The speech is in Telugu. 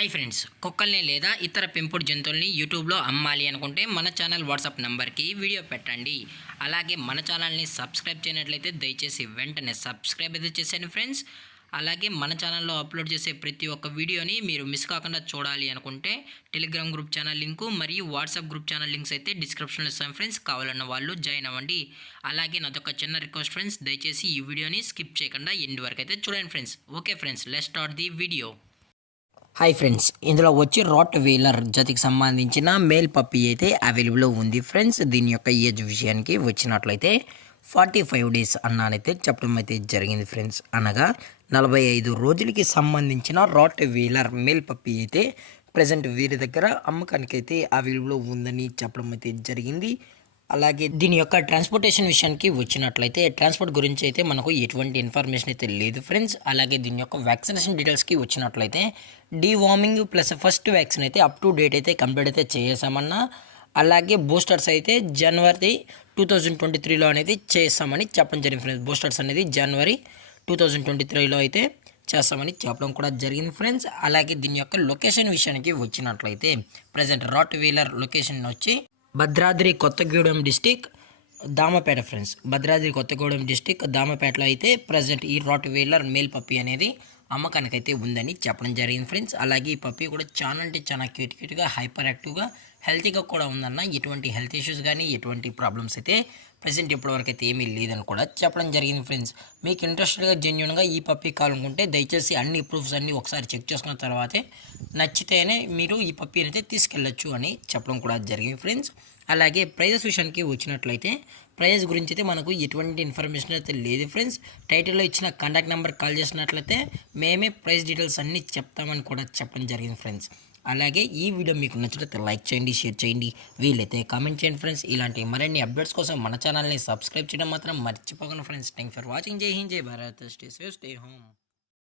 హాయ్ ఫ్రెండ్స్, కుక్కల్ని లేదా ఇతర పెంపుడు జంతువుల్ని యూట్యూబ్లో అమ్మాలి అనుకుంటే మన ఛానల్ వాట్సాప్ నెంబర్కి వీడియో పెట్టండి. అలాగే మన ఛానల్ని సబ్స్క్రైబ్ చేయనట్లయితే దయచేసి వెంటనే సబ్స్క్రైబ్ అయితే చేసేయండి ఫ్రెండ్స్. అలాగే మన ఛానల్లో అప్లోడ్ చేసే ప్రతి ఒక్క వీడియోని మీరు మిస్ కాకుండా చూడాలి అనుకుంటే టెలిగ్రామ్ గ్రూప్ ఛానల్ లింకు మరియు వాట్సాప్ గ్రూప్ ఛానల్ లింక్స్ అయితే డిస్క్రిప్షన్లో ఇస్తాను ఫ్రెండ్స్. కావాలన్న వాళ్ళు జాయిన్ అవ్వండి. అలాగే నాదొక చిన్న రిక్వెస్ట్ ఫ్రెండ్స్, దయచేసి ఈ వీడియోని స్కిప్ చేయకుండా ఎండ్ వరకు అయితే చూడండి friends. Okay friends, let's start the video. Hi friends, ఇందులో వచ్చి రాట్ వీలర్ జాతికి సంబంధించిన మేల్ పప్పీ అయితే అవైలబుల్లో ఉంది ఫ్రెండ్స్. దీని యొక్క ఏజ్ విషయానికి వచ్చినట్లయితే 45 డేస్ అన్నానైతే చెప్పడం అయితే జరిగింది ఫ్రెండ్స్. అనగా 45 రోజులకి సంబంధించిన రాట్ వీలర్ మేల్ పప్పీ అయితే ప్రజెంట్ వీరి దగ్గర అమ్మకానికి అయితే అవైలబుల్లో ఉందని చెప్పడం అయితే జరిగింది. అలాగే దీని యొక్క ట్రాన్స్పోర్టేషన్ విషయానికి వచ్చినట్లయితే ట్రాన్స్పోర్ట్ గురించి అయితే మనకు ఎటువంటి ఇన్ఫర్మేషన్ అయితే లేదు ఫ్రెండ్స్. అలాగే దీని యొక్క వ్యాక్సినేషన్ డీటెయిల్స్కి వచ్చినట్లయితే డీవార్మింగ్ ప్లస్ ఫస్ట్ వ్యాక్సిన్ అయితే అప్ టు డేట్ అయితే కంప్లీట్ అయితే చేసామన్నా. అలాగే బూస్టర్స్ అయితే జనవరి 2023లో అనేది చేస్తామని చెప్పడం జరిగింది ఫ్రెండ్స్. బూస్టర్స్ అనేది జనవరి 2023లో అయితే చేస్తామని చెప్పడం కూడా జరిగింది ఫ్రెండ్స్. అలాగే దీని యొక్క లొకేషన్ విషయానికి వచ్చినట్లయితే ప్రజెంట్ రాట్ వీలర్ లొకేషన్ వచ్చి Bhadradri Kothagudem district Dammapeta friends. Bhadradri Kothagudem district దామపేటలో అయితే ప్రజెంట్ ఈ రాట్ వీలర్ మేల్ పప్పీ అనేది అమ్మకానికి అయితే ఉందని చెప్పడం జరిగింది ఫ్రెండ్స్. అలాగే ఈ పప్పీ కూడా చాలా అంటే చాలా క్యూట్గా హైపర్ యాక్టివ్గా హెల్తీగా కూడా ఉందన్న. ఎటువంటి హెల్త్ ఇష్యూస్ కానీ ఎటువంటి ప్రాబ్లమ్స్ అయితే ప్రజెంట్ ఇప్పటివరకు అయితే ఏమీ లేదని కూడా చెప్పడం జరిగింది ఫ్రెండ్స్. మీకు ఇంట్రెస్టెడ్గా జెన్యున్గా ఈ పప్పీ కావాలనుకుంటే దయచేసి అన్ని ప్రూఫ్స్ అన్నీ ఒకసారి చెక్ చేసుకున్న తర్వాతే నచ్చితేనే మీరు ఈ పప్పీని అయితే తీసుకెళ్ళచ్చు అని చెప్పడం కూడా జరిగింది ఫ్రెండ్స్. అలాగే ప్రైజెస్ విషయానికి వచ్చినట్లయితే ప్రైజెస్ గురించి అయితే మనకు ఎటువంటి ఇన్ఫర్మేషన్ అయితే లేదు ఫ్రెండ్స్. టైటిల్లో ఇచ్చిన కాంటాక్ట్ నెంబర్ కాల్ చేసినట్లయితే మేమే ప్రైస్ డీటెయిల్స్ అన్నీ చెప్తామని కూడా చెప్పడం జరిగింది ఫ్రెండ్స్. అలాగే ఈ వీడియో మీకు నచ్చినట్లయితే లైక్ చేయండి, షేర్ చేయండి, వీలైతే కామెంట్ చేయండి ఫ్రెండ్స్. ఇలాంటి మరిన్ని అప్డేట్స్ కోసం మన ఛానల్ని సబ్స్క్రైబ్ చేయడం మాత్రం మర్చిపోకండి ఫ్రెండ్స్. Thank for watching. జై హింద్, జై Bharat, stay safe, stay home.